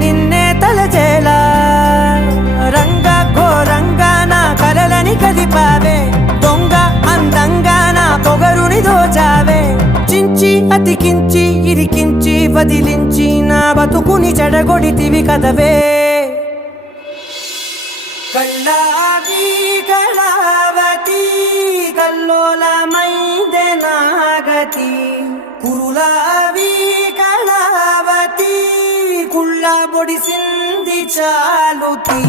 నిన్నే తలచేలా రంగ ఘోరంగా నా కలలని కదిపావే దొంగ అందంగా నా పొగరుని దోచావే చించి అతికించి ఇరికించి వదిలించి నా బతుకుని చెడగొడితివి కదవే కళ్ళావి కళావతి కల్లోలమైందే నాగతి కురులావి కళావతి కుళ్ళ బొడిసింది చాలుతి